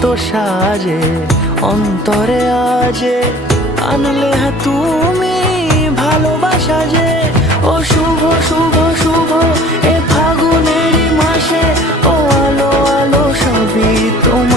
কত সাজে অন্তরে আজে আনলে হ্যাঁ তুমি ভালোবাসা যে। ও শুভ শুভ শুভ এ ফাগুনেরই মাসে, ও আলো আলো সবই তোমার।